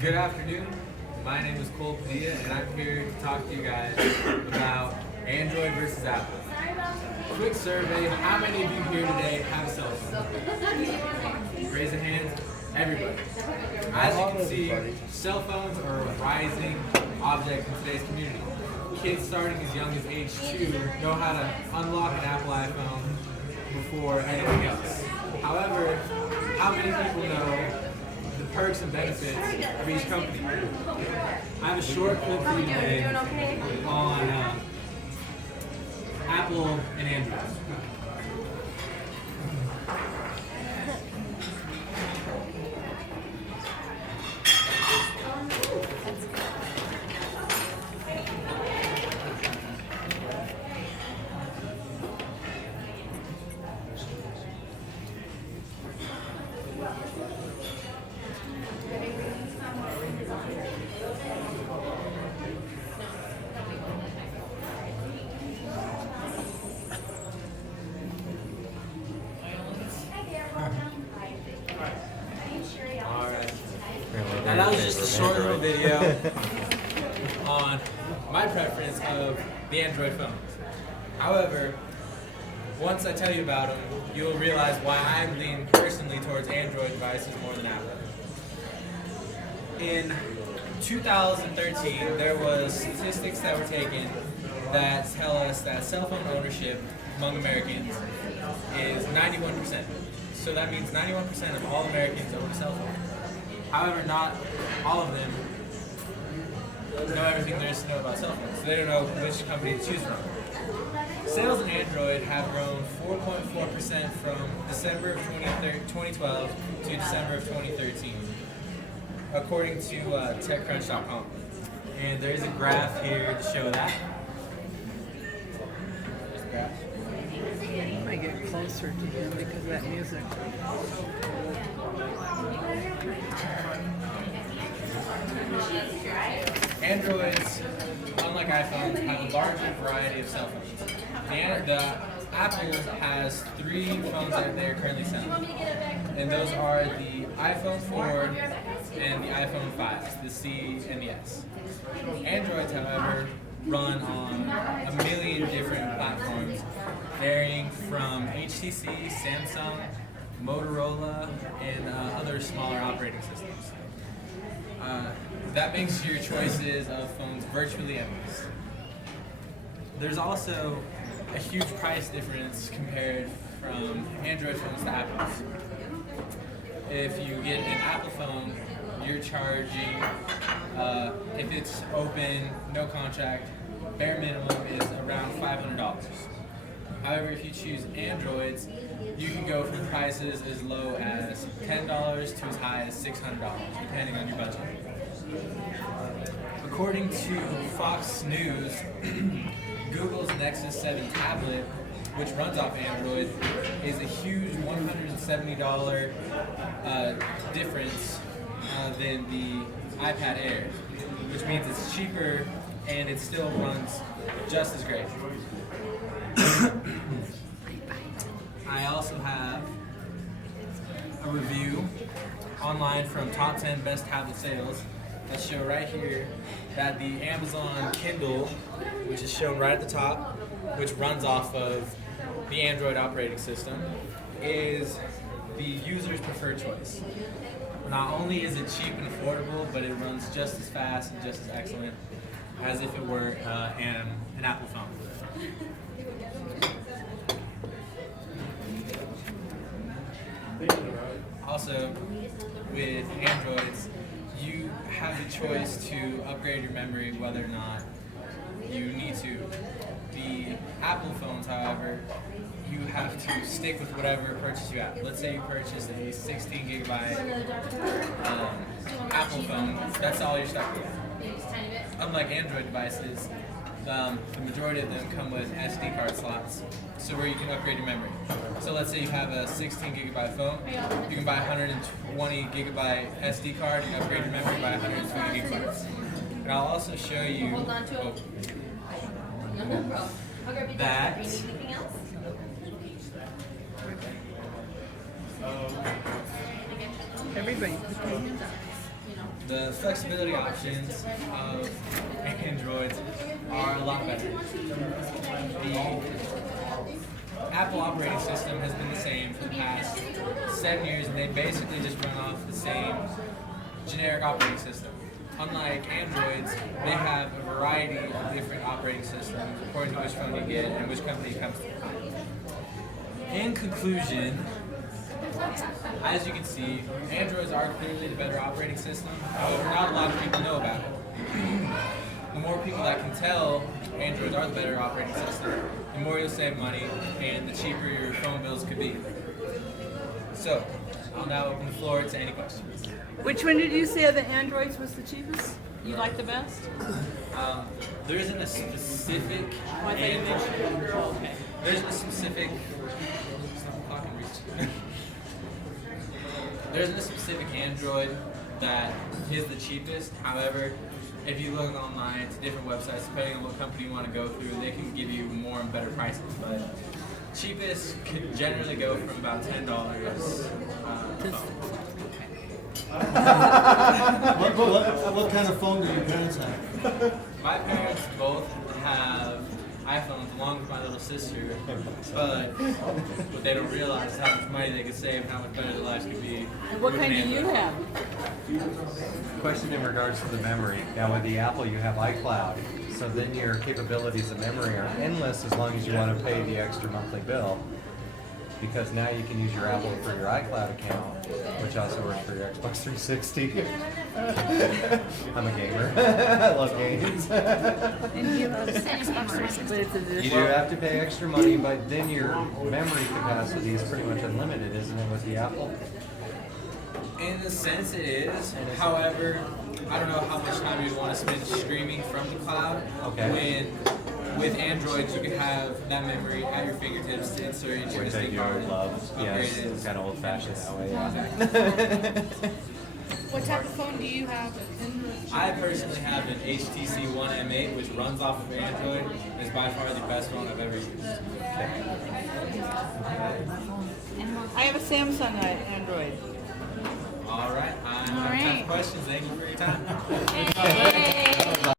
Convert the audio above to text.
Good afternoon. My name is Padilla, and I'm here to talk to you guys about Android versus Apple. Quick survey: how many of you here today have a cell phone? Raise a hand. Everybody. As you can see, cell phones are a rising object in today's community. Kids starting as young as age 2 know how to unlock an Apple iPhone before anything else. However, how many people know the perks and benefits of each company? I have a short clip for you today on Apple and Android. Now that was just a short little video on my preference of the Android phones. However, once I tell you about them, you'll realize why I lean personally towards Android devices more than Apple. In 2013, there was statistics that were taken that tell us that cell phone ownership among Americans is 91%. So that means 91% of all Americans own a cell phone. However, not all of them know everything there is to know about cell phones, so they don't know which company to choose from. Sales in Android have grown 4.4% from December of 2012 to December of 2013, according to TechCrunch.com. And there is a graph here to show that. There's a graph. I might get closer to him because of that music. Androids, unlike iPhones, have a larger variety of cell phones. The Apple has 3 phones that they are currently selling, and those are the iPhone 4 and the iPhone 5, the C and the S. Androids, however, run on a million different platforms, varying from HTC, Samsung, Motorola, and other smaller operating systems. That makes your choices of phones virtually endless. There's also a huge price difference compared from Android phones to Apple's. If you get an Apple phone, you're charging, if it's open, no contract, bare minimum is around $500. However, if you choose Androids, you can go from prices as low as $10 to as high as $600, depending on your budget. According to Fox News, Google's Nexus 7 tablet, which runs off Android, is a huge $170 difference than the iPad Air, which means it's cheaper and it still runs just as great. I also have a review online from Top 10 Best Tablet Sales that show right here that the Amazon Kindle, which is shown right at the top, which runs off of the Android operating system, is the user's preferred choice. Not only is it cheap and affordable, but it runs just as fast and just as excellent as if it were an Apple phone. Also, with Androids, you have the choice to upgrade your memory whether or not you need to. The Apple phones, however, you have to stick with whatever purchase you have. Let's say you purchased a 16 gigabyte Apple phone, that's all you're stuck with. Unlike Android devices, the majority of them come with SD card slots, so where you can upgrade your memory. So let's say you have a 16 gigabyte phone, you can buy a 120 gigabyte SD card and upgrade your memory by 120 gigabytes. And I'll also show you that the flexibility options of Androids are a lot better. The Apple operating system has been the same for the past 7 years, and they basically just run off the same generic operating system. Unlike Androids, they have a variety of different operating systems according to which phone you get and which company it comes to. In conclusion, as you can see, Androids are clearly the better operating system. However, not a lot of people know about it. The more people that can tell Androids are the better operating system, the more you'll save money and the cheaper your phone bills could be. So, I'll now open the floor to any questions. Which one did you say of the Androids was the cheapest? You like the best? There isn't a specific I thought you mentioned. Okay. There isn't a specific. Stop the clock and reach. There isn't a specific Android that is the cheapest. However, if you look online to different websites, depending on what company you want to go through, they can give you more and better prices. But cheapest could generally go from about $10. What kind of phone do your parents have? My parents both have iPhones along with my little sister, but what they don't realize is how much money they could save and how much better their lives could be. And what with kind an do you Android. have? Question in regards to the memory. Now with the Apple you have iCloud, so then your capabilities of memory are endless as long as you want to pay the extra monthly bill. Because now you can use your Apple for your iCloud account, which also works for your Xbox 360. I'm a gamer. I love games. And you have Xbox 360. But it's a You do have to pay extra money, but then your memory capacity is pretty much unlimited, isn't it, with the Apple? In a sense, it is. However, I don't know how much time you'd want to spend streaming from the cloud. Okay. When with Androids, you can have that memory at your fingertips to insert into your Which I SD do card. love. Yes, Upgrade it. kind of old-fashioned that way. Yeah. What type of phone do you have? I personally have an HTC One M8, which runs off of Android. And is by far the best phone I've ever used. I have a Samsung Android. All right. I have right. questions. Thank you for your time. Yay.